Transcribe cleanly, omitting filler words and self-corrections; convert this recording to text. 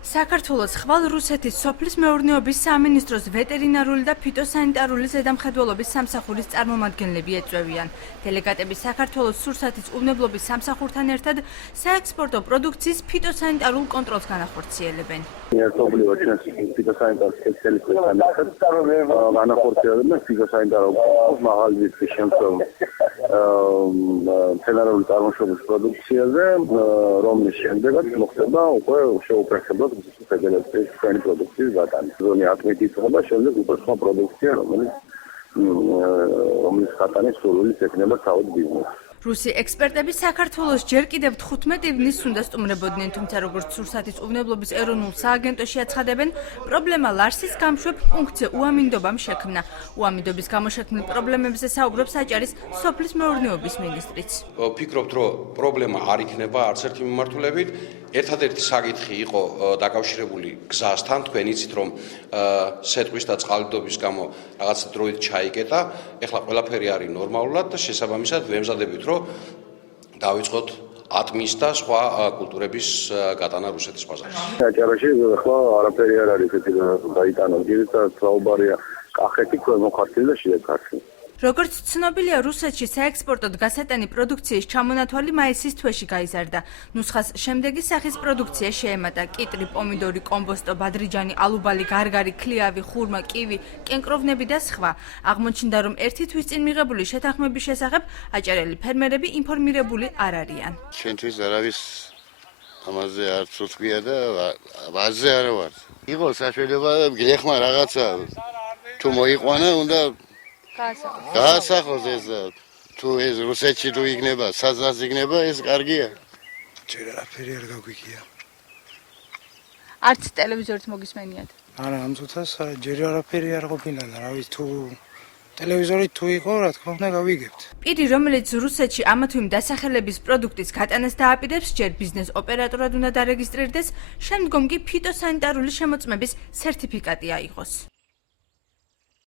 საქართველოს ხვალ რუსეთის სოფლის მეურნეობის სამინისტროს ვეტერინარული და ფიტოსანიტარული ზედამხედველობის სამსახურის წარმომადგენლები ეწვევიან. დელეგატები საქართველოს სურსათის უვნებლობის სამსახურთან ერთად საექსპორტო პროდუქციის ფიტოსანიტარულ კონტროლს განახორციელებენ. ერთობლივად ჩვენს ფიტოსანიტარულ სპეციალისტებთან ერთად განახორციელებენ ფიტოსანიტარულ კონტროლს მაღალი რისკის შემცველ მცენარეული წარმოშობის პროდუქციაზე, რომლის შემდეგაც მოხდება უკვე შეუპრეცებლად ფედერაციის ჩვენი პროდუქციის გატანა. ზონი ატმით იწყება, შემდეგ უკვე სხვა პროდუქცია, რომელიც გატანის სურვილით ექნება თავად ბიზნესს. რუსი ექსპერტები საქართველოს ჯერ კიდევ 15 ივნისს უნდა სტუმრებოდნენ, თუმცა როგორც სურსათის უვნებლობის ეროვნულ სააგენტოში აცხადებენ, პრობლემა ლარსის გამშვებ ფუნქცია უამინდობამ შექმნა. უამინდობის გამოშექმნილ პრობლემებზე საუბრობს აჭარის სოფლის მეურნეობის მინისტრიც. ვფიქრობთ, რომ პრობლემა არ იქნება არც ერთი მიმართულებით. ერთადერთი საკითხი იყო დაკავშირებული გზასთან. თქვენ იცით, რომ სეტყვის და წყალდიდობის გამო რაღაცა დროით ჩაიკეტა. ეხლა ყველაფერი არის ნორმალურად და შესაბამისად ვემზადებით, რომ დავიწყოთ ატმის და სხვა კულტურების გატანა რუსეთის ბაზარში. აჭარაში ახლა არაფერი არ არის ესეთი გაიტანა. ძირითადად საუბარია კახეთი, ქვემო ქართლი და შიდა ქართლი. როგორც ცნობილია, რუსეთში საექსპორტოდ გასატანი პროდუქციის ჩამონათვალი მაისის თვეში გაიზარდა. ნუსხას შემდეგი სახის პროდუქცია შეემატა: კიტრი, პომიდორი, კომბოსტო, ბადრიჯანი, ალუბალი, გარგარი, ქლიავი, ხურმა, კივი, კენკროვნები და სხვა. აღმოჩნდა, რომ ერთი თვის წინ მიღებული შეთანხმების შესახებ აჭარელი ფერმერები ინფორმირებული არ არიან. ჩვენთვის არავის ამაზე არც უცბია და ვაზე არ ვარ. იყო საშუალება გლეხმა რაღაცა თუ მოიყვანა, უნდა გაასახოს ეს თუ ეს რუსეთში თუ იქნება, საზას იქნება, ეს კარგია. ჯერ არაფერი არ გაგვიგია. არც ტელევიზორით მოგისმენიათ? არა, ამ წუთას ჯერ არაფერი არ ყოფილა და რა ვიცი თუ ტელევიზორით თუ იყო, რა თქმა უნდა გავიგებთ. პირი, რომელიც რუსეთში ამა თუ იმ დასახელების პროდუქტის გატანას დააპირებს, ჯერ ბიზნეს ოპერატორად უნდა დარეგისტრირდეს, შემდგომ კი ფიტოსანიტარული შემოწმების სერტიფიკატი აიღოს.